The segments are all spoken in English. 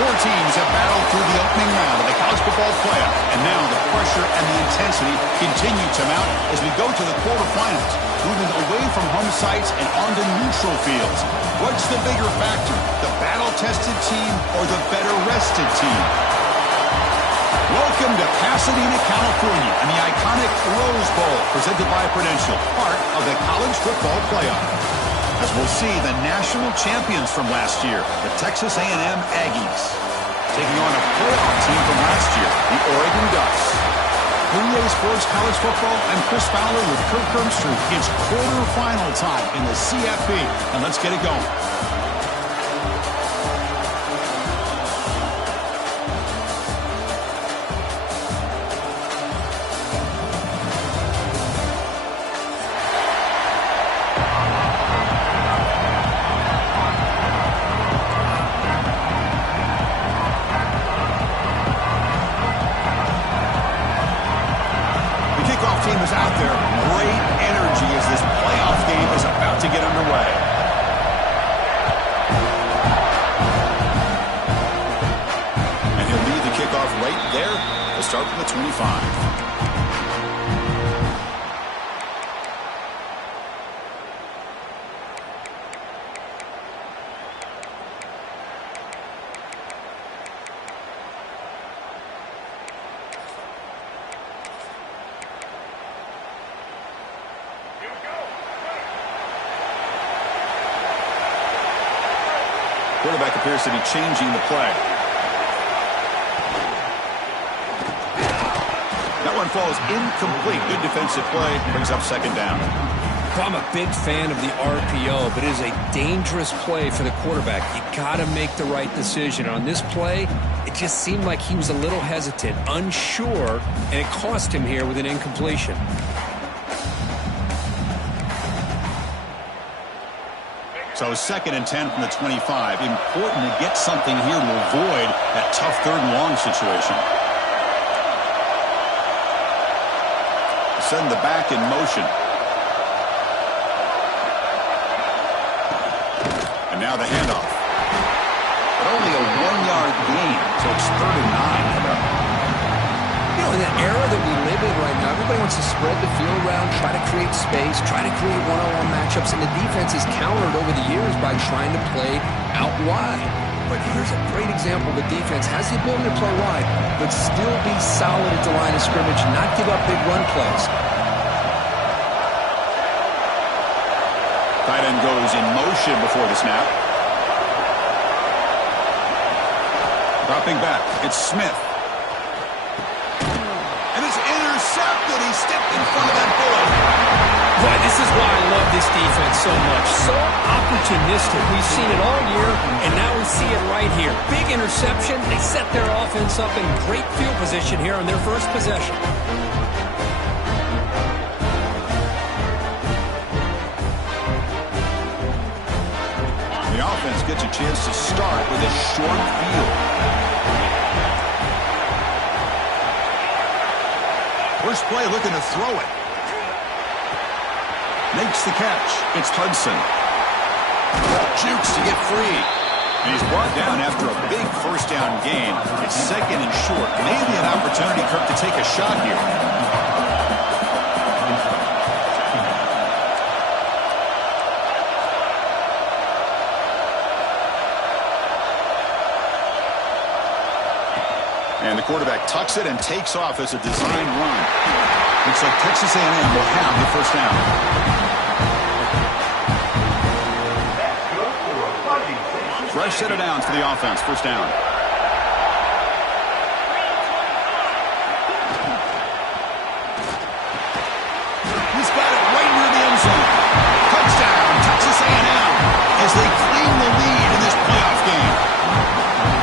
Four teams have battled through the opening round of the college football playoff, and now the pressure and the intensity continue to mount as we go to the quarterfinals, moving away from home sites and onto neutral fields. What's the bigger factor, the battle-tested team or the better-rested team? Welcome to Pasadena, California, and the iconic Rose Bowl, presented by Prudential, part of the college football playoff. As we'll see the national champions from last year, the Texas A&M Aggies, taking on a playoff team from last year, the Oregon Ducks. For EA Sports College Football, I'm Chris Fowler with Kirk Herbstreit. It's quarterfinal time in the CFP, and let's get it going. Team is out there. Great energy as this playoff game is about to get underway. And he'll lead the kickoff right there to start from the 25. Quarterback appears to be changing the play. That one falls incomplete. Good defensive play. Brings up second down. Well, I'm a big fan of the RPO, but it is a dangerous play for the quarterback. You got to make the right decision. On this play, it just seemed like he was a little hesitant, unsure, and it cost him here with an incompletion. So 2nd and 10 from the 25. Important to get something here to avoid that tough 3rd and long situation. Send the back in motion. And now the handoff. But only a 1-yard gain, so it's 3rd and 9. You know, in that era that we live in right now, everybody wants to spread the field around, try to create space, try to create one-on-one matchups, and the defense is countered over the years by trying to play out wide. But here's a great example. The defense has the ability to play wide, but still be solid at the line of scrimmage, not give up big run plays. Tight end goes in motion before the snap. Dropping back, it's Smith. Intercepted. He stepped in front of that bullet. Boy, this is why I love this defense so much. So opportunistic. We've seen it all year, and now we see it right here. Big interception. They set their offense up in great field position here on their first possession. The offense gets a chance to start with a short field. First play looking to throw it. Makes the catch. It's Hudson. Jukes to get free. And he's brought down after a big first down gain. It's 2nd and short. Maybe an opportunity, Kirk, to take a shot here. And the quarterback tucks it and takes off as a design run. Looks like Texas A&M will have the first down. Fresh set of downs for the offense. First down. He's got it right near the end zone. Touchdown, Texas A&M, as they claim the lead in this playoff game.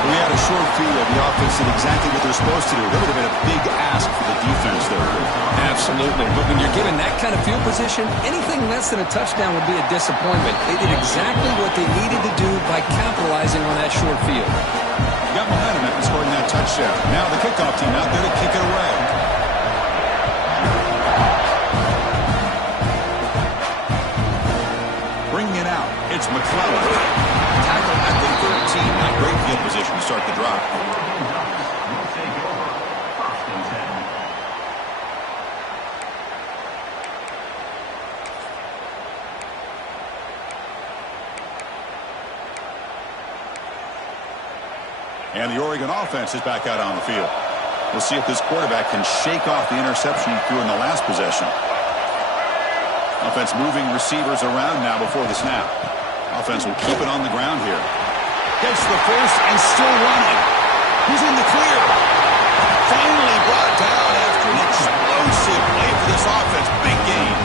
We had a short field. The offense did exactly what they're supposed to do. That would have been a big ask for the defense there. Absolutely. But when you're given that kind of field position, anything less than a touchdown would be a disappointment. They did exactly what they needed to do by capitalizing on that short field. Got momentum after scoring that touchdown. Now the kickoff team out there to kick it away. Bring it out. It's McClellan. Tackle at the 13. Not great field position to start the drive. And the Oregon offense is back out on the field. We'll see if this quarterback can shake off the interception he threw in the last possession. Offense moving receivers around now before the snap. Offense will keep it on the ground here. Gets the first and still running. He's in the clear. Finally brought down after an explosive play for this offense. Big game.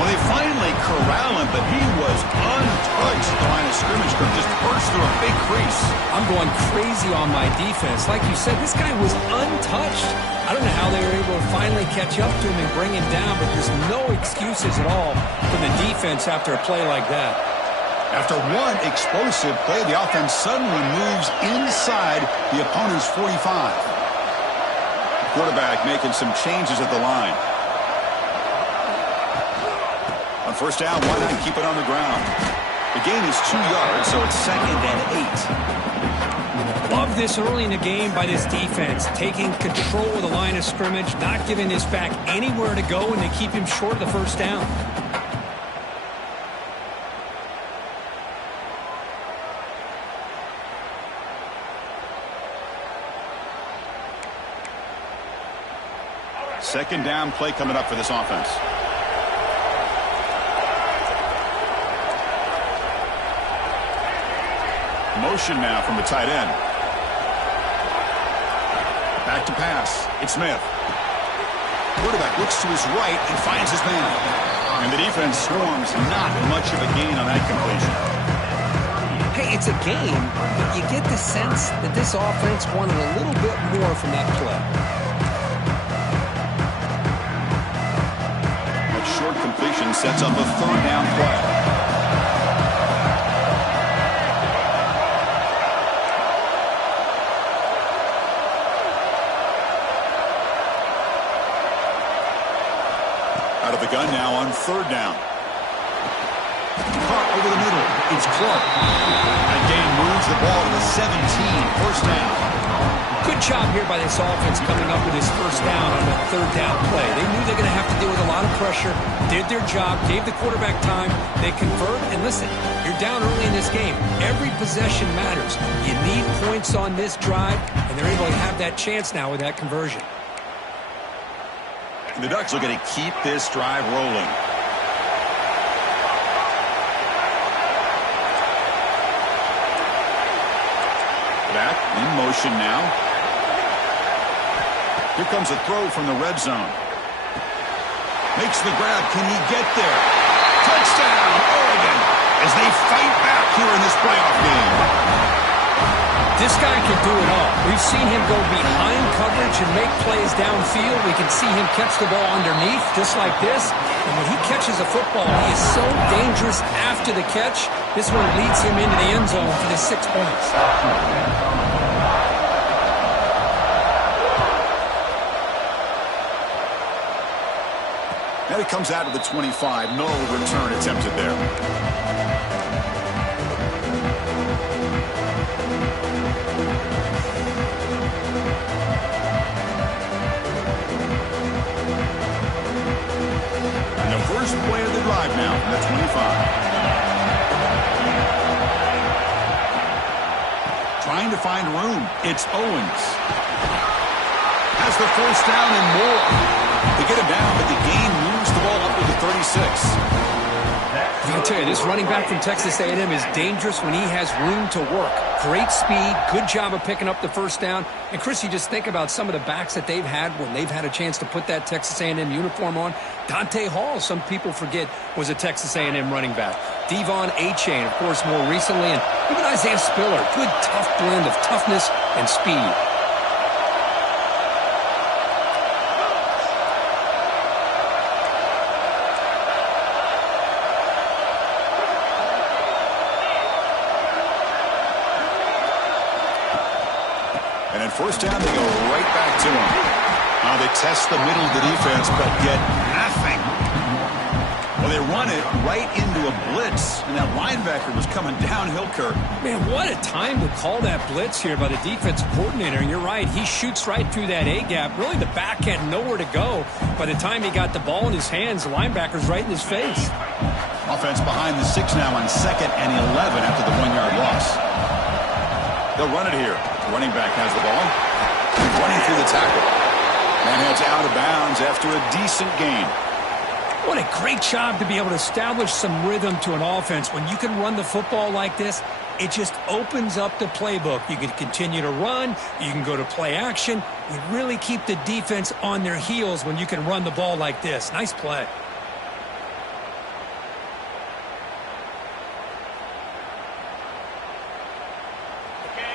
Well, they finally corral him, but he was untouched. The line of scrimmage could just burst through a big crease. I'm going crazy on my defense. Like you said, this guy was untouched. I don't know how they were able to finally catch up to him and bring him down, but there's no excuses at all for the defense after a play like that. After one explosive play, the offense suddenly moves inside the opponent's 45. Quarterback making some changes at the line. On first down, why not keep it on the ground? The gain is 2 yards, so it's 2nd and 8. Love this early in the game by this defense, taking control of the line of scrimmage, not giving this back anywhere to go, and they keep him short of the first down. Second down play coming up for this offense. Motion now from the tight end. Back to pass. It's Smith. Quarterback looks to his right and finds his man. And the defense swarms. Not much of a gain on that completion. Hey, it's a game, but you get the sense that this offense wanted a little bit more from that play. That short completion sets up a third down play. Out of the gun now on third down. Caught over the middle. It's Clark. That gain moves the ball to the 17. First down. Good job here by this offense coming up with his first down on that third down play. They knew they were going to have to deal with a lot of pressure, did their job, gave the quarterback time, they convert, and listen, you're down early in this game. Every possession matters. You need points on this drive, and they're able to have that chance now with that conversion. The Ducks looking to keep this drive rolling. Back in motion now. Here comes a throw from the red zone. Makes the grab. Can he get there? Touchdown, Oregon, as they fight back here in this playoff game. This guy can do it all. We've seen him go behind coverage and make plays downfield. We can see him catch the ball underneath just like this. And when he catches a football, he is so dangerous after the catch. This one leads him into the end zone for the 6 points. And it comes out of the 25. No return attempted there. First play of the drive now from the 25. Trying to find room. It's Owens. Has the first down and more. They get him down, but the gain moves the ball up to the 36. I tell you, this running back from Texas A&M is dangerous when he has room to work. Great speed, good job of picking up the first down. And, Chris, you just think about some of the backs that they've had when they've had a chance to put that Texas A&M uniform on. Dante Hall, some people forget, was a Texas A&M running back. Devon Achane, of course, more recently. And even Isaiah Spiller, good, tough blend of toughness and speed. And at first down, they go right back to him. Now they test the middle of the defense, but get nothing. Well, they run it right into a blitz, and that linebacker was coming downhill, Kirk. Man, what a time to call that blitz here by the defensive coordinator. And you're right, he shoots right through that A-gap. Really, the back had nowhere to go. By the time he got the ball in his hands, the linebacker's right in his face. Offense behind the 6 now on 2nd and 11 after the 1-yard loss. They'll run it here. The running back has the ball. Running through the tackle. And heads out of bounds after a decent gain. What a great job to be able to establish some rhythm to an offense. When you can run the football like this, it just opens up the playbook. You can continue to run. You can go to play action. You really keep the defense on their heels when you can run the ball like this. Nice play.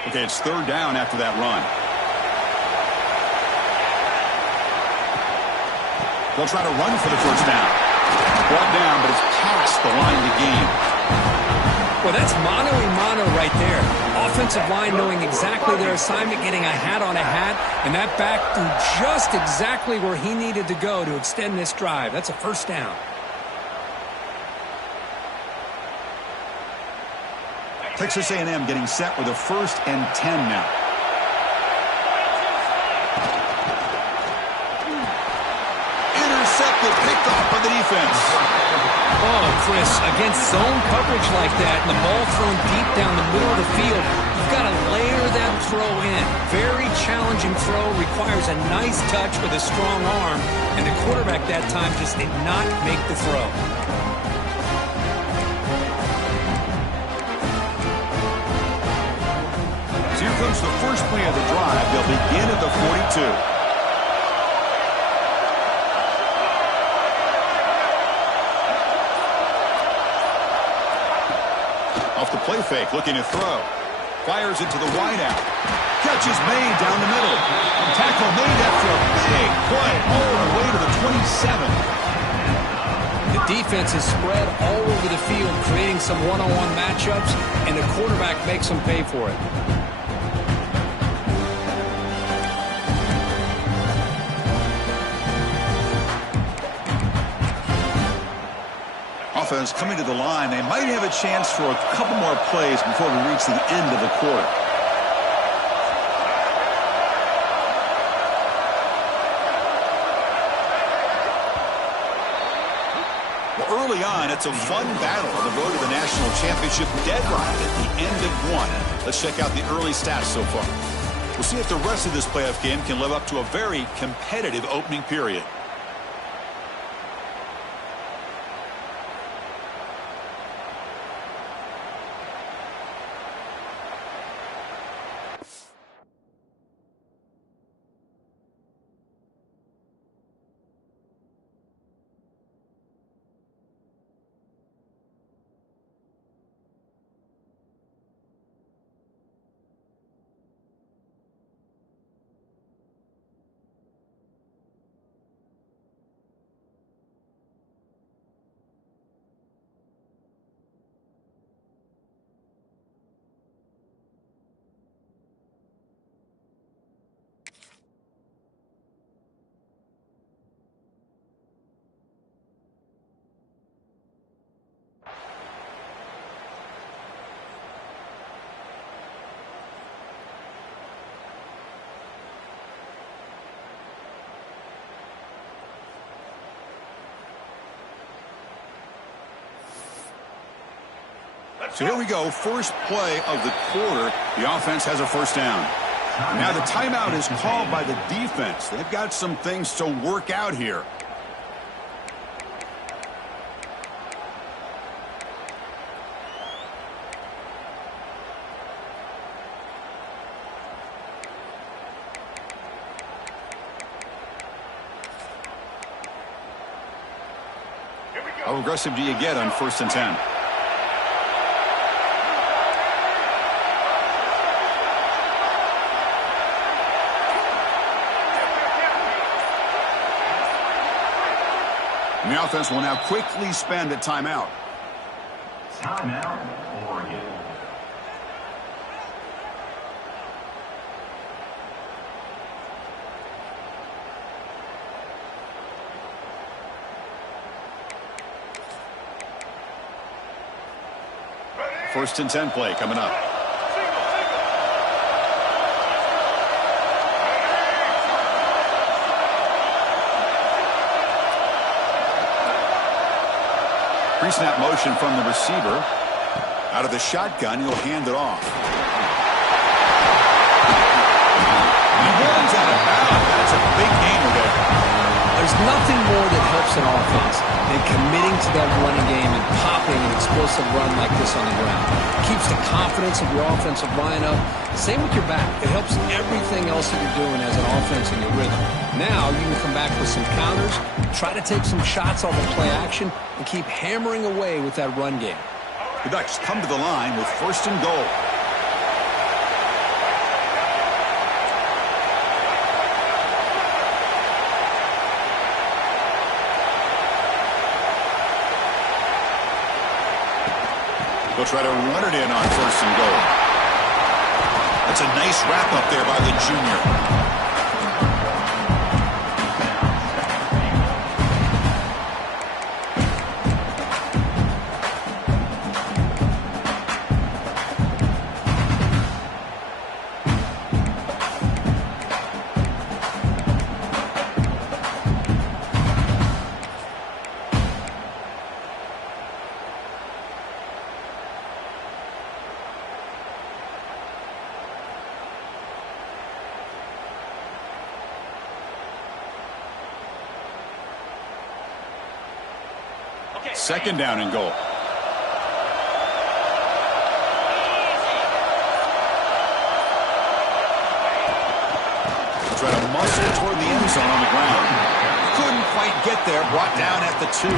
Okay, it's 3rd down after that run. They'll try to run for the 1st down. Brought down, but it's past the line to gain. Well, that's mano-a-mano right there. Offensive line knowing exactly their assignment, getting a hat on a hat, and that back threw just exactly where he needed to go to extend this drive. That's a 1st down. Texas A&M getting set with a 1st and 10 now. Picked off by the defense. Oh, Chris, against zone coverage like that and the ball thrown deep down the middle of the field, you've got to layer that throw in. Very challenging throw, requires a nice touch with a strong arm, and the quarterback that time just did not make the throw. So here comes the first play of the drive. They'll begin at the 42. Off the play fake, looking to throw. Fires it to the wideout. Catch is made down the middle. Tackle made after a big play all the way to the 27. The defense is spread all over the field, creating some one-on-one matchups, and the quarterback makes them pay for it. Offense coming to the line. They might have a chance for a couple more plays before we reach the end of the quarter. Well, early on, it's a fun battle on the road to the national championship deadline at the end of 1. Let's check out the early stats so far. We'll see if the rest of this playoff game can live up to a very competitive opening period. So here we go, first play of the quarter. The offense has a 1st down. Now the timeout is called by the defense. They've got some things to work out here. How aggressive do you get on 1st and 10? And the offense will now quickly spend a timeout. Timeout, Oregon. First and 10 play coming up. Pre-snap motion from the receiver. Out of the shotgun, he'll hand it off. He runs out of bounds. That's a big gainer there. There's nothing more that helps an offense than committing to that running game and popping an explosive run like this on the ground. It keeps the confidence of your offensive line up. Same with your back. It helps everything else that you're doing as an offense in your rhythm. Now you can come back with some counters, try to take some shots off of play action, and keep hammering away with that run game. The Ducks come to the line with first and goal. They'll try to run it in on first and goal. That's a nice wrap up there by the junior. Second down and goal. Try to muscle toward the end zone on the ground. Couldn't quite get there. Brought down at the 2.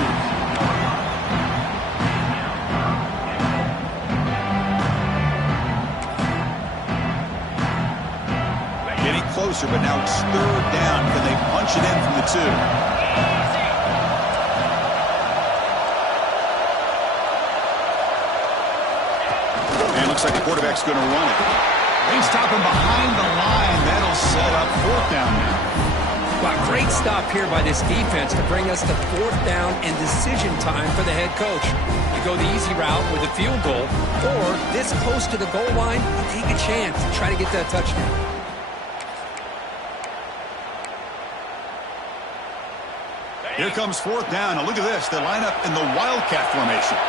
Getting closer, but now it's third down. Can they punch it in from the 2? Looks like the quarterback's going to run it. They stop him behind the line. That'll set up fourth down now. Wow, great stop here by this defense to bring us to fourth down and decision time for the head coach. You go the easy route with a field goal, or this close to the goal line, you take a chance to try to get that touchdown. Here comes fourth down. Now look at this. They line up in the Wildcat formation.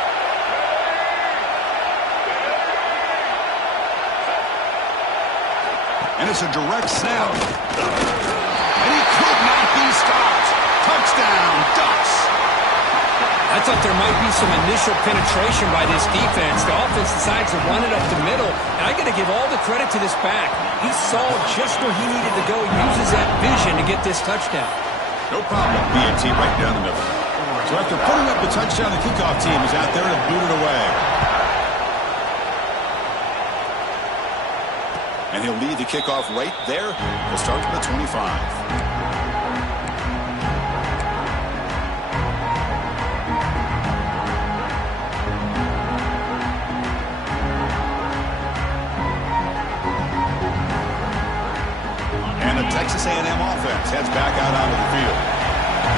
And it's a direct snap. And he could not be stopped. Touchdown, Ducks. I thought there might be some initial penetration by this defense. The offense decides to run it up the middle. And I got to give all the credit to this back. He saw just where he needed to go. He uses that vision to get this touchdown. No problem. BNT right down the middle. So after putting up the touchdown, the kickoff team is out there to boot it away. And he'll lead the kickoff right there. He'll start from the 25. And the Texas A&M offense heads back out onto the field.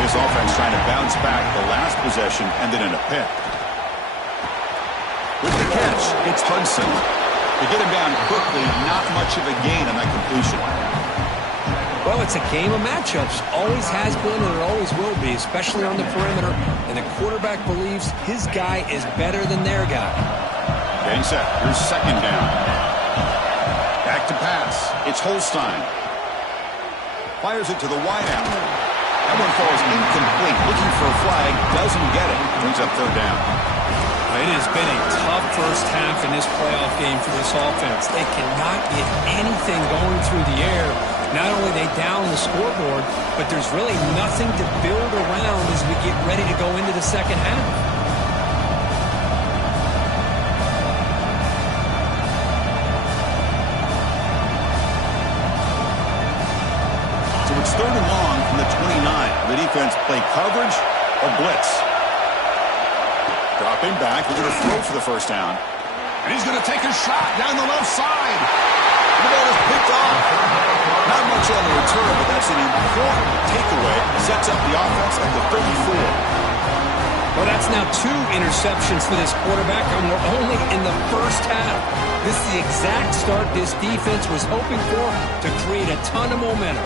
This offense trying to bounce back. The last possession ended in a pick. With the catch, it's Hudson. To get him down quickly, not much of a gain on that completion. Well, it's a game of matchups. Always has been and it always will be, especially on the perimeter. And the quarterback believes his guy is better than their guy. Getting set. Here's second down. Back to pass. It's Holstein. Fires it to the wideout. That one falls incomplete. Looking for a flag. Doesn't get it. Brings up third down. It has been a tough first half in this playoff game for this offense. They cannot get anything going through the air. Not only they down the scoreboard, but there's really nothing to build around as we get ready to go into the second half. So it's third and long from the 29. The defense play coverage or blitz. Dropping back. They're going to throw for the first down. And he's going to take a shot down the left side. The ball is picked off. Not much on the return, but that's an important takeaway. Sets up the offense at the 34. Well, that's now 2 interceptions for this quarterback, and we're only in the first half. This is the exact start this defense was hoping for to create a ton of momentum.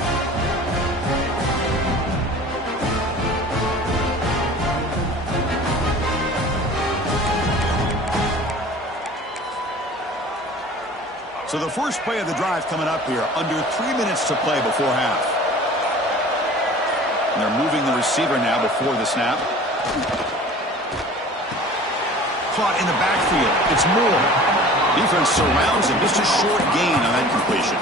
So the first play of the drive coming up here, under 3 minutes to play before half. And they're moving the receiver now before the snap. Caught in the backfield. It's Moore. Defense surrounds him. Just a short gain on that completion.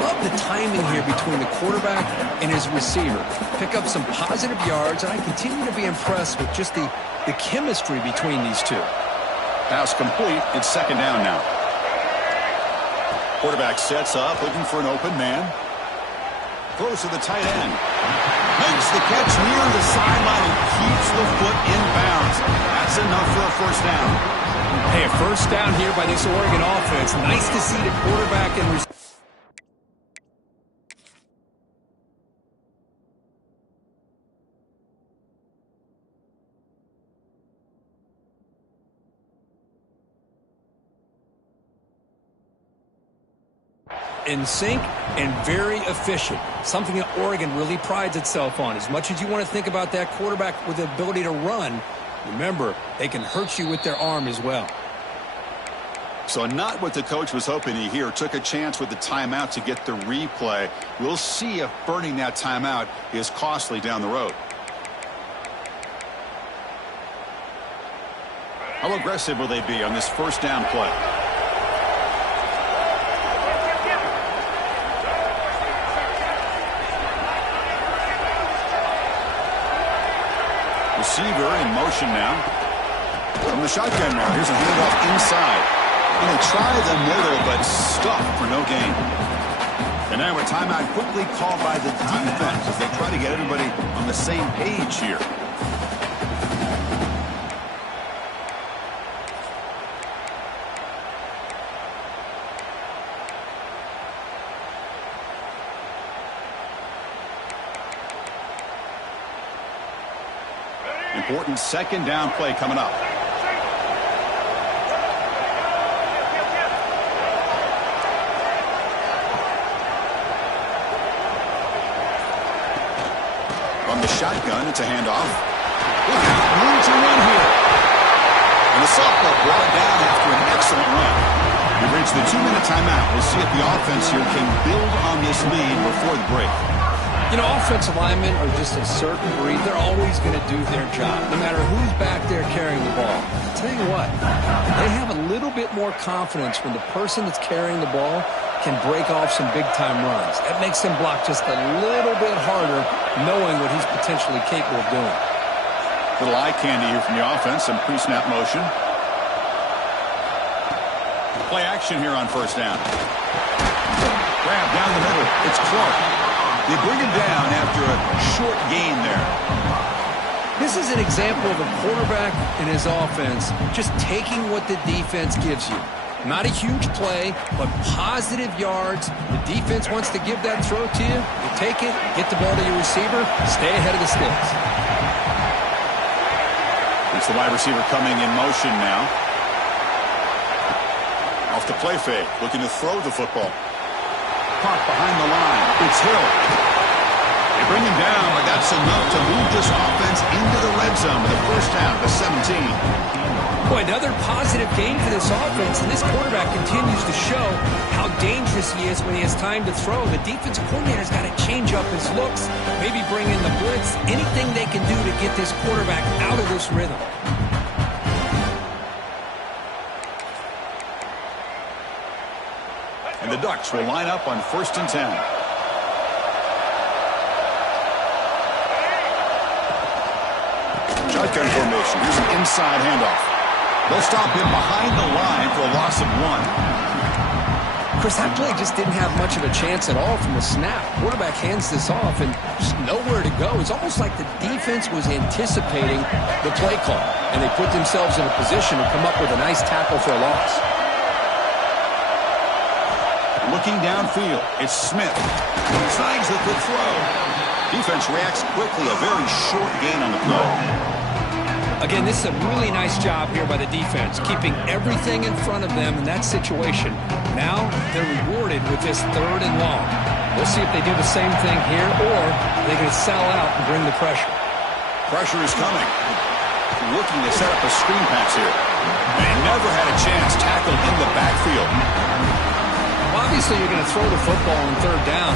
Love the timing here between the quarterback and his receiver. Pick up some positive yards, and I continue to be impressed with just the chemistry between these two. Pass complete. It's second down now. Quarterback sets up, looking for an open man. Throws to the tight end. Makes the catch near the sideline and keeps the foot in bounds. That's enough for a first down. Hey, a first down here by this Oregon offense. Nice to see the quarterback and receiver. In sync and very efficient. Something that Oregon really prides itself on. As much as you want to think about that quarterback with the ability to run, remember, they can hurt you with their arm as well. So not what the coach was hoping to hear. Took a chance with the timeout to get the replay. We'll see if burning that timeout is costly down the road. How aggressive will they be on this first down play? Receiver in motion now. From the shotgun now. Here's a handoff inside. And they try the middle, but stuffed for no gain. And now a timeout quickly called by the defense as they try to get everybody on the same page here. Important second down play coming up. From the shotgun, it's a handoff. Look out, room to run here. And the sophomore brought down after an excellent run. We've reached the 2-minute timeout. We'll see if the offense here can build on this lead before the break. You know, offensive linemen are just a certain breed. They're always going to do their job, no matter who's back there carrying the ball. I'll tell you what, they have a little bit more confidence when the person that's carrying the ball can break off some big-time runs. That makes them block just a little bit harder, knowing what he's potentially capable of doing. Little eye candy here from the offense, some pre-snap motion. Play action here on first down. Grab down the middle. It's Clark. They bring him down after a short gain there. This is an example of a quarterback and his offense just taking what the defense gives you. Not a huge play, but positive yards. The defense wants to give that throw to you. You take it, get the ball to your receiver, stay ahead of the sticks. It's the wide receiver coming in motion now. Off the play fake, looking to throw the football. Caught behind the line. It's Hill. They bring him down, but that's enough to move this offense into the red zone with a first down to 17. Boy, another positive gain for this offense, and this quarterback continues to show how dangerous he is when he has time to throw. The defensive coordinator's got to change up his looks, maybe bring in the blitz, anything they can do to get this quarterback out of this rhythm. And the Ducks will line up on 1st and 10. Shotgun formation. Here's an inside handoff. They'll stop him behind the line for a loss of 1. Chris, that play just didn't have much of a chance at all from the snap. Quarterback hands this off and just nowhere to go. It's almost like the defense was anticipating the play call, and they put themselves in a position to come up with a nice tackle for a loss. Looking downfield, it's Smith. Snags the throw. Defense reacts quickly, a very short gain on the play. Again, this is a really nice job here by the defense, keeping everything in front of them in that situation. Now they're rewarded with this 3rd and long. We'll see if they do the same thing here, or they're going to sell out and bring the pressure. Pressure is coming. Looking to set up a screen pass here. They never had a chance tackled in the backfield. Well, obviously, you're going to throw the football on 3rd down.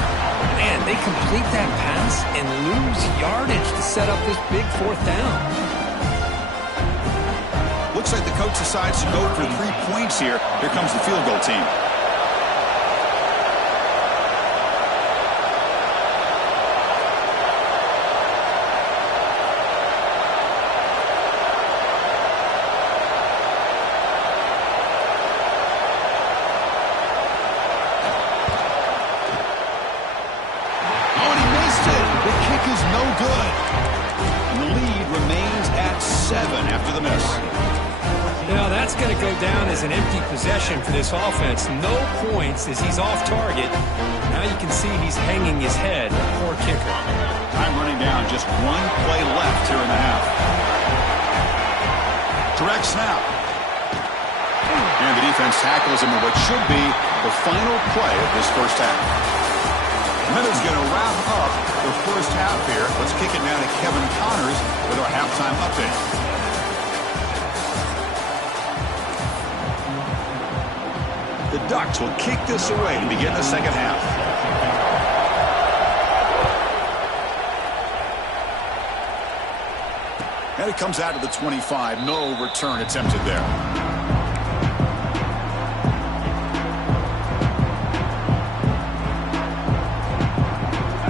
Man, they complete that pass and lose yardage to set up this big 4th down. Looks like the coach decides to go for 3 points here. Here comes the field goal team. An empty possession for this offense. No points as he's off target. Now you can see he's hanging his head. Poor kicker. Time running down. Just 1 play left here in the half. Direct snap. And the defense tackles him in what should be the final play of this first half. Miller's going to wrap up the first half here. Let's kick it now to Kevin Connors with our halftime update. The Ducks will kick this away to begin the second half. And it comes out to the 25. No return attempted there.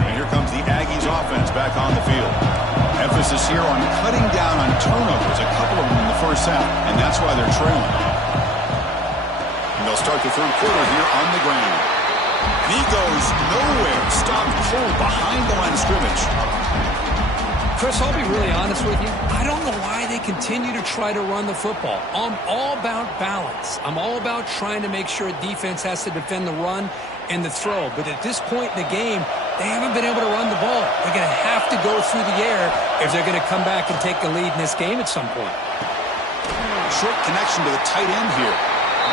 And here comes the Aggies offense back on the field. Emphasis here on cutting down on turnovers. A couple of them in the first half, and that's why they're trailing. They'll start the 3rd quarter here on the ground. He goes nowhere. Stopped cold behind the line of scrimmage. Chris, I'll be really honest with you. I don't know why they continue to try to run the football. I'm all about balance. I'm all about trying to make sure defense has to defend the run and the throw. But at this point in the game, they haven't been able to run the ball. They're going to have to go through the air if they're going to come back and take the lead in this game at some point. Short connection to the tight end here.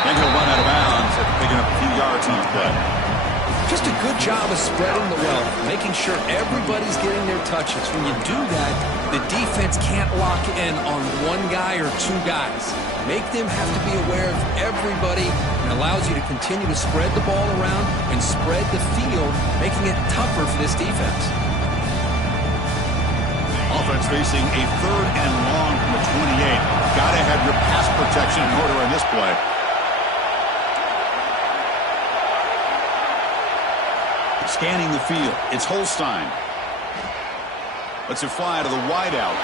And he'll run out of bounds after picking up a few yards on the play. Just a good job of spreading the wealth, making sure everybody's getting their touches. When you do that, the defense can't lock in on 1 guy or 2 guys. Make them have to be aware of everybody, and allows you to continue to spread the ball around and spread the field, making it tougher for this defense. Offense facing a 3rd and long from the 28. Got to have your pass protection in order in this play. Scanning the field. It's Holstein. Lets it fly to the wideout.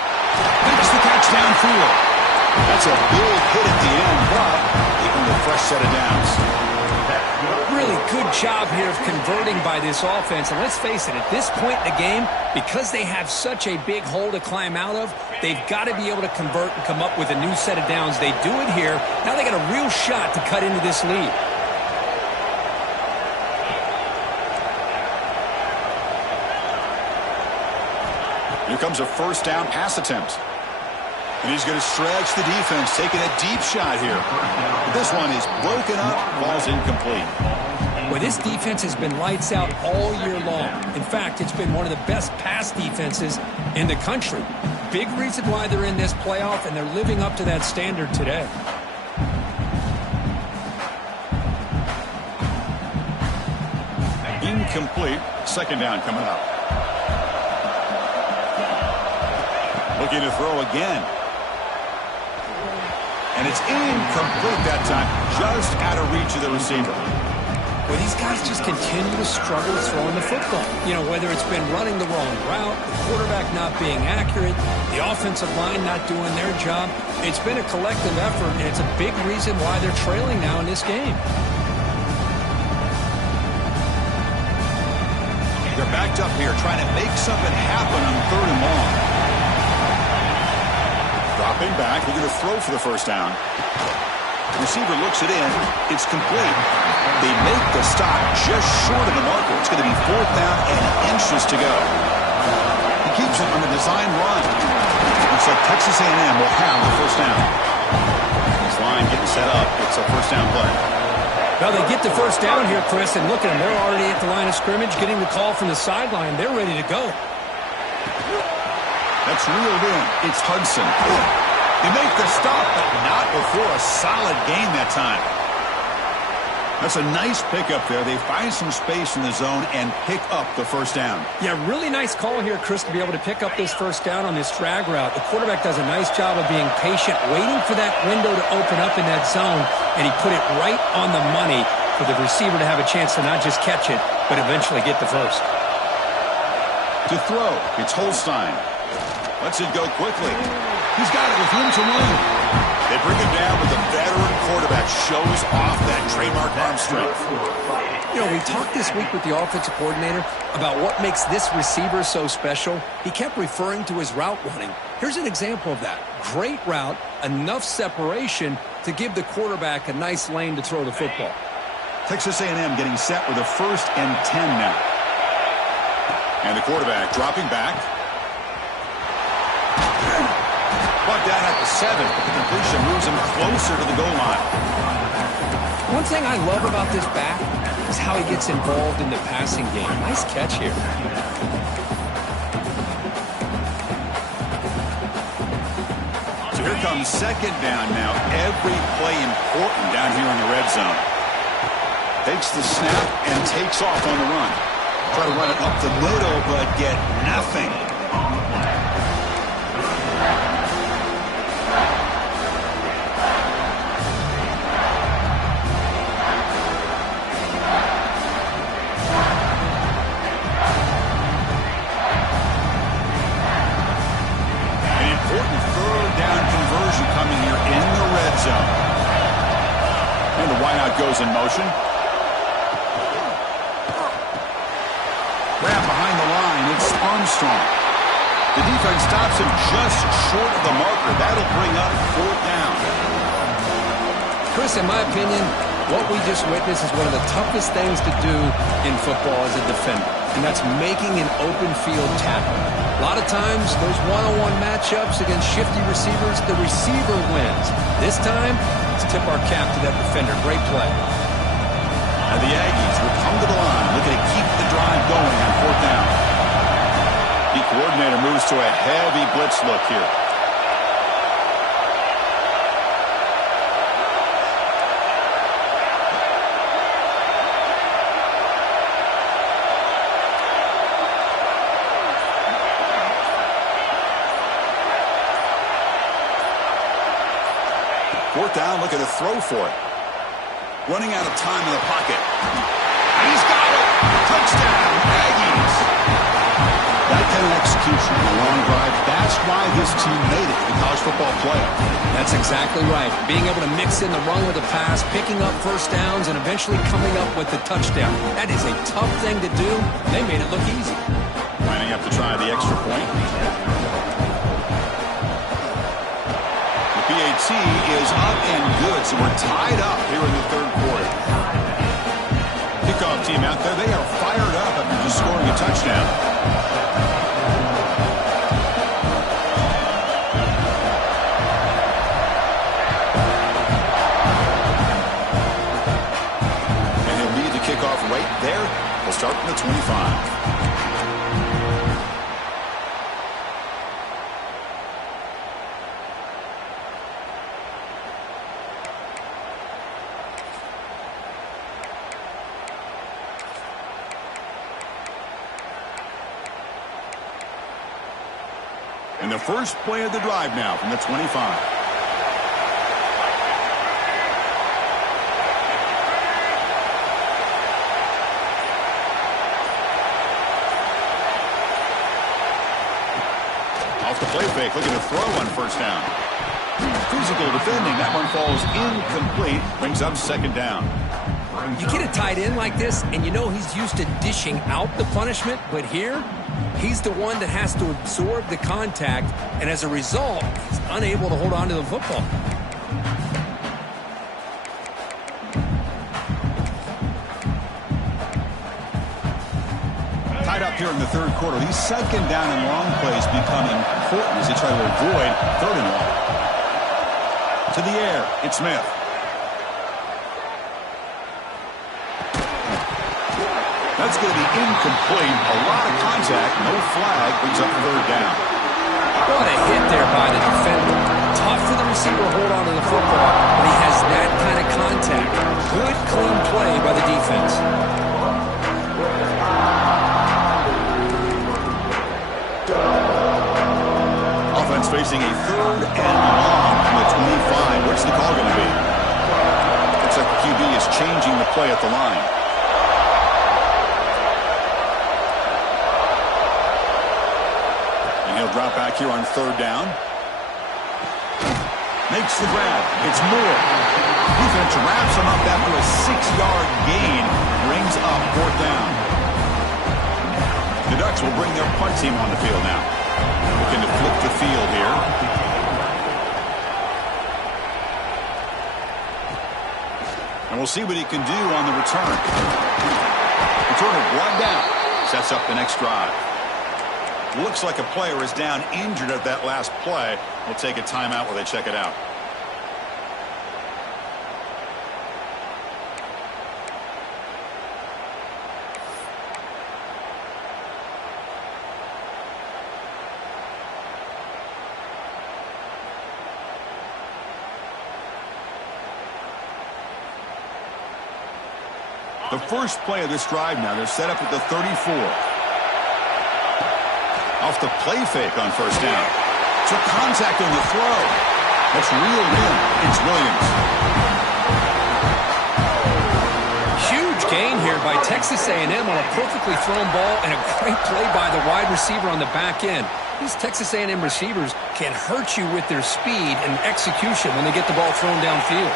Makes the catch downfield. That's a big hit at the end, but even with a fresh set of downs. Really good job here of converting by this offense. And let's face it, at this point in the game, because they have such a big hole to climb out of, they've got to be able to convert and come up with a new set of downs. They do it here. Now they got a real shot to cut into this lead. Here comes a first down pass attempt. And he's going to stretch the defense, taking a deep shot here. But this one is broken up, ball's incomplete. Well, this defense has been lights out all year long. In fact, it's been one of the best pass defenses in the country. Big reason why they're in this playoff, and they're living up to that standard today. Incomplete. Second down coming up. Looking to throw again. And it's incomplete that time, just out of reach of the receiver. Well, these guys just continue to struggle throwing the football. You know, whether it's been running the wrong route, the quarterback not being accurate, the offensive line not doing their job. It's been a collective effort, and it's a big reason why they're trailing now in this game. They're backed up here, trying to make something happen on 3rd and long. Dropping back, looking to throw for the first down. The receiver looks it in. It's complete. They make the stop just short of the marker. It's going to be 4th down and inches to go. He keeps it on the design run. Looks like Texas A&M will have the first down. This line getting set up. It's a first down play. Well, they get the first down here, Chris, and look at them. They're already at the line of scrimmage, getting the call from the sideline. They're ready to go. That's reeled in. It's Hudson. They make the stop, but not before a solid gain that time. That's a nice pickup there. They find some space in the zone and pick up the first down. Yeah, really nice call here, Chris, to be able to pick up this first down on this drag route. The quarterback does a nice job of being patient, waiting for that window to open up in that zone, and he put it right on the money for the receiver to have a chance to not just catch it, but eventually get the first. To throw, it's Holstein. Lets it go quickly. He's got it with room to run. They bring him down, but the veteran quarterback shows off that trademark arm strength. You know, we talked this week with the offensive coordinator about what makes this receiver so special. He kept referring to his route running. Here's an example of that. Great route, enough separation to give the quarterback a nice lane to throw the football. Texas A&M getting set with a 1st and 10 now. And the quarterback dropping back. Brought down at the 7, but the completion moves him closer to the goal line. One thing I love about this back is how he gets involved in the passing game. Nice catch here. So here comes 2nd down now. Every play important down here in the red zone. Takes the snap and takes off on the run. Try to run it up the middle, but get nothing. And the wideout goes in motion. Grab behind the line. It's Armstrong. The defense stops him just short of the marker. That'll bring up 4th down. Chris, in my opinion, what we just witnessed is one of the toughest things to do in football as a defender, and that's making an open field tackle. A lot of times, those one-on-one matchups against shifty receivers, the receiver wins. This time, let's tip our cap to that defender. Great play. And the Aggies will come to the line, looking to keep the drive going on 4th down. The coordinator moves to a heavy blitz look here. Fourth down, looking to throw for it. Running out of time in the pocket. And he's got it! Touchdown, Aggies! That kind of execution on a long drive, that's why this team made it to the college football playoff. That's exactly right. Being able to mix in the run with the pass, picking up first downs, and eventually coming up with the touchdown. That is a tough thing to do. They made it look easy. Lining up to try the extra point. PAT is up and good, so we're tied up here in the 3rd quarter. Kickoff team out there, they are fired up after just scoring a touchdown. And he'll lead the kickoff right there. We'll start from the 25. And the first play of the drive now from the 25. Off the play fake, looking to throw on 1st down. Physical defending, that one falls incomplete, brings up 2nd down. You get a tight end like this, and you know he's used to dishing out the punishment, but here, he's the one that has to absorb the contact, and as a result, he's unable to hold on to the football. Tied up here in the third quarter. These second down and long plays become important as they try to avoid third and long. To the air, it's Smith. That's going to be incomplete. A lot of contact, no flag, brings up third down. What a hit there by the defender. Tough for the receiver to hold on to the football when he has that kind of contact. Good, clean play by the defense. Offense facing a third and long from the 25. What's the call going to be? Looks like the QB is changing the play at the line. And he'll drop back here on third down. Makes the grab. It's Moore. Defense wraps him up after a 6-yard gain. Brings up fourth down. The Ducks will bring their punt team on the field now. Looking to flip the field here. And we'll see what he can do on the return. Returner brought down. Sets up the next drive. Looks like a player is down injured at that last play. We'll take a timeout while they check it out. The first play of this drive now, they're set up at the 34. Off the play fake on first down. Took contact on the throw. That's reeled in. It's Williams. Huge gain here by Texas A&M on a perfectly thrown ball and a great play by the wide receiver on the back end. These Texas A&M receivers can hurt you with their speed and execution when they get the ball thrown downfield.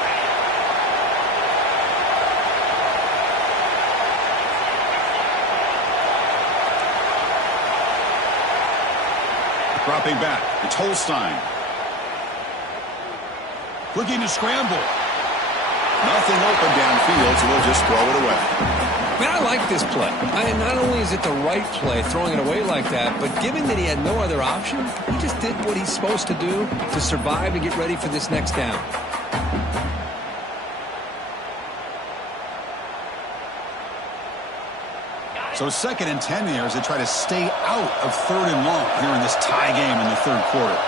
Dropping back, it's Holstein. Looking to scramble. Nothing open downfield, so we'll just throw it away. Man, I like this play. Not only is it the right play, throwing it away like that, but given that he had no other option, he just did what he's supposed to do to survive and get ready for this next down. So 2nd and 10 here as they try to stay out of third and long here in this tie game in the third quarter.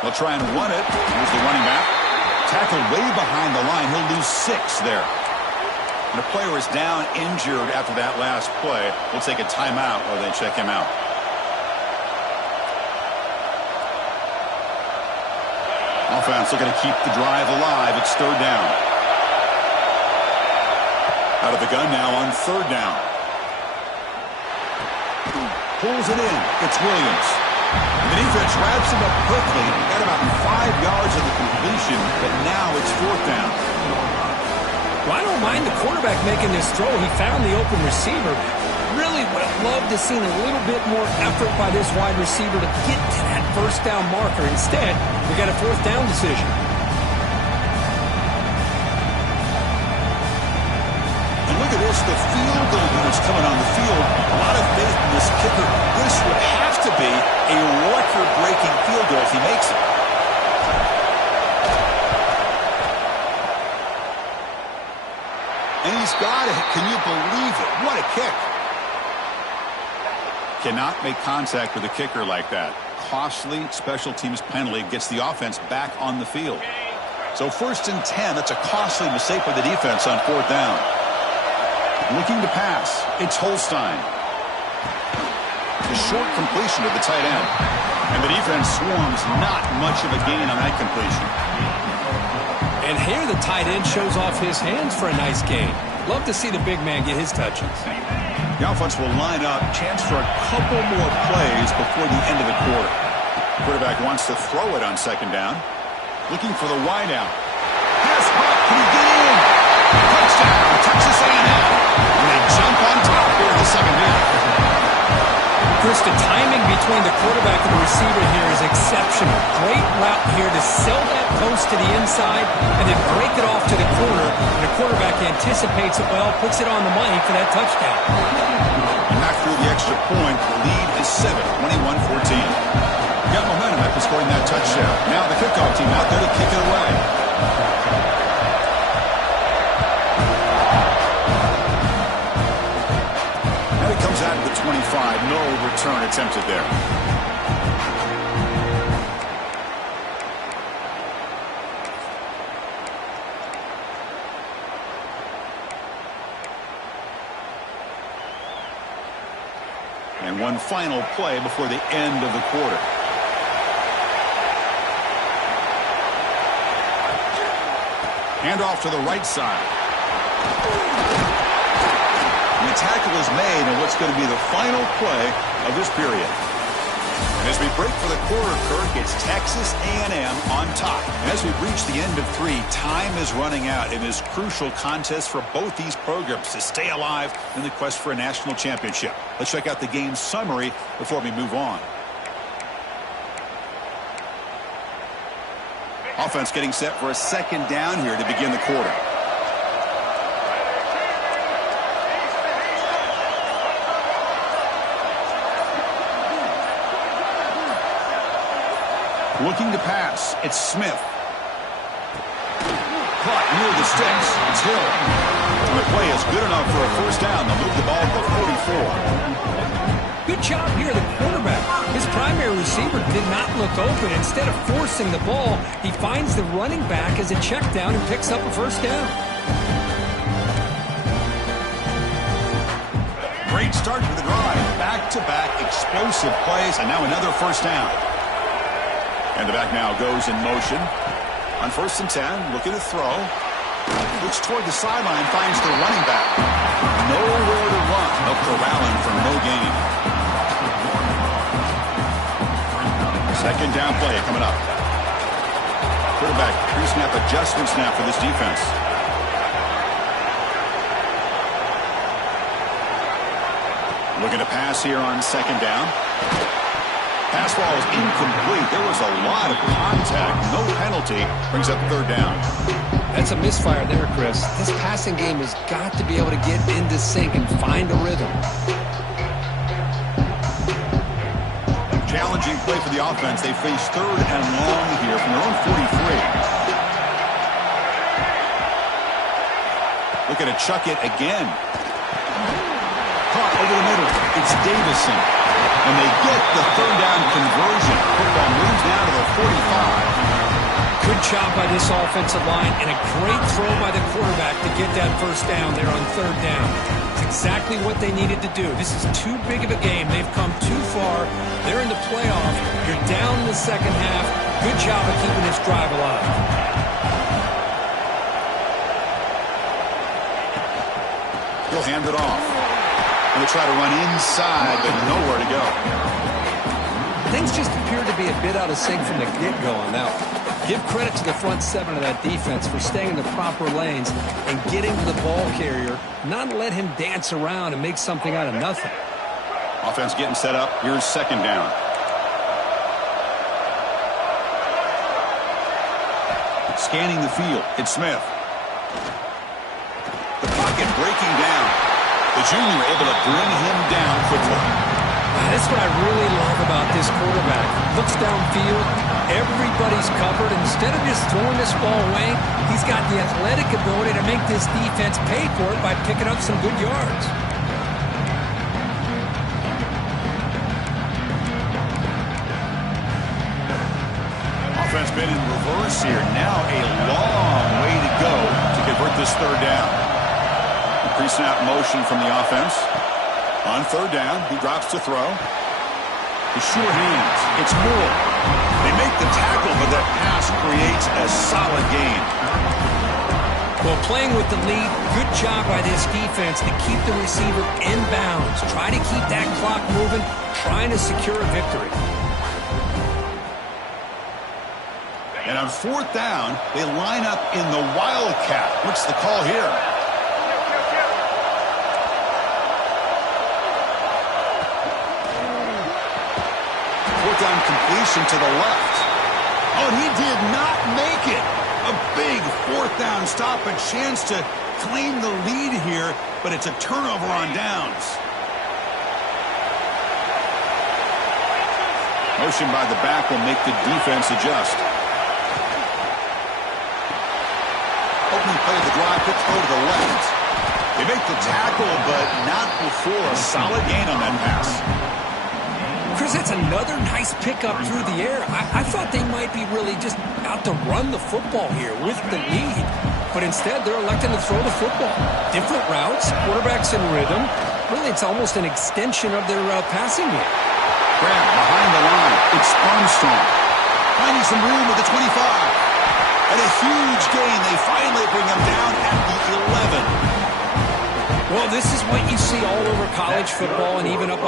They'll try and run it. Here's the running back. Tackled way behind the line. He'll lose 6 there. And a player is down injured after that last play. We'll take a timeout while they check him out. Offense looking to keep the drive alive. It's third down. Out of the gun now on third down. Pulls it in. It's Williams. The defense wraps him up quickly. Got about 5 yards of the completion, but now it's fourth down. Well, I don't mind the quarterback making this throw. He found the open receiver. Really would have loved to see a little bit more effort by this wide receiver to get to that first down marker. Instead, we got a fourth down decision. And look at this, the field goal units coming on the field. A lot of faith in this kicker. This would have to be a record-breaking field goal if he makes it. And he's got it. Can you believe it? What a kick. Cannot make contact with a kicker like that. Costly special teams penalty gets the offense back on the field. So 1st and 10, that's a costly mistake by the defense on fourth down. Looking to pass, it's Holstein. A short completion to the tight end. And the defense swarms, not much of a gain on that completion. And here the tight end shows off his hands for a nice gain. Love to see the big man get his touches. The offense will line up. Chance for a couple more plays before the end of the quarter. Quarterback wants to throw it on second down. Looking for the wideout. Pass caught. Can he get in? Touchdown, Texas A&M. And they jump on top here in the second half. Chris, the timing between the quarterback and the receiver here is exceptional. Great route here to sell that post to the inside and then break it off to the corner. And the quarterback anticipates it well, puts it on the money for that touchdown. Knock through the extra point. The lead is 7, 21-14. Got momentum after scoring that touchdown. Now the kickoff team out there to kick it away. Now he comes out of the 25. No return attempted there. And one final play before the end of the quarter. Handoff to the right side. And the tackle is made in what's going to be the final play of this period. And as we break for the quarter, Kirk, it's Texas A&M on top. And as we reach the end of 3, time is running out in this crucial contest for both these programs to stay alive in the quest for a national championship. Let's check out the game summary before we move on. Offense getting set for a second down here to begin the quarter. Looking to pass. It's Smith. Caught near the sticks. It's Hill. And the play is good enough for a first down. They'll move the ball to the 44. Good job here, the quarterback. His primary receiver did not look open. Instead of forcing the ball, he finds the running back as a check down and picks up a first down. Great start to the drive. Back-to-back explosive plays, and now another first down. And the back now goes in motion. On 1st and 10, looking to throw. Looks toward the sideline, finds the running back. Nowhere to run. They'll corral him for no gain. Second down play coming up. Quarterback pre-snap adjustment snap for this defense. Looking to pass here on 2nd down. Pass ball is incomplete. There was a lot of contact. No penalty. Brings up 3rd down. That's a misfire there, Chris. This passing game has got to be able to get into sync and find a rhythm. Challenging play for the offense. They face 3rd and long here from their own 43. Looking to chuck it again. Caught over the middle. It's Davison. And they get the 3rd down conversion. Football moves down to the 45. Good job by this offensive line and a great throw by the quarterback to get that first down there on 3rd down. It's exactly what they needed to do. This is too big of a game. They've come too far. They're in the playoff. You're down in the second half. Good job of keeping this drive alive. He'll hand it off. And they try to run inside, but nowhere to go. Things just appear to be a bit out of sync from the get-go on that one. Give credit to the front 7 of that defense for staying in the proper lanes and getting to the ball carrier, not let him dance around and make something out of nothing. Offense getting set up. Here's 2nd down. Scanning the field. It's Smith. The pocket breaking down. The junior able to bring him down quickly. That's what I really love about this quarterback. Looks downfield. Everybody's covered. Instead of just throwing this ball away, he's got the athletic ability to make this defense pay for it by picking up some good yards. Offense been in reverse here. Now a long way to go to convert this 3rd down. Pre-snap motion from the offense. On 3rd down, he drops to throw. The sure hands. It's Moore. They make the tackle, but that pass creates a solid gain. Well, playing with the lead, good job by this defense to keep the receiver in bounds. Try to keep that clock moving, trying to secure a victory. And on 4th down, they line up in the Wildcat. What's the call here? shotgun completion to the left. Oh, and he did not make it. A big fourth down stop, a chance to claim the lead here, but it's a turnover on downs. Motion by the back will make the defense adjust. Opening play of the drive, quick throw to the left. They make the tackle, but not before a solid gain on that pass. Chris, that's another nice pickup through the air. I thought they might be really just out to run the football here with the lead, but instead they're electing to throw the football. Different routes, quarterbacks in rhythm. Really, it's almost an extension of their passing game. Grab behind the line. It's Armstrong. Finding some room with the 25. And a huge gain. They finally bring him down at the 11. Well, this is what you see all over college football and even up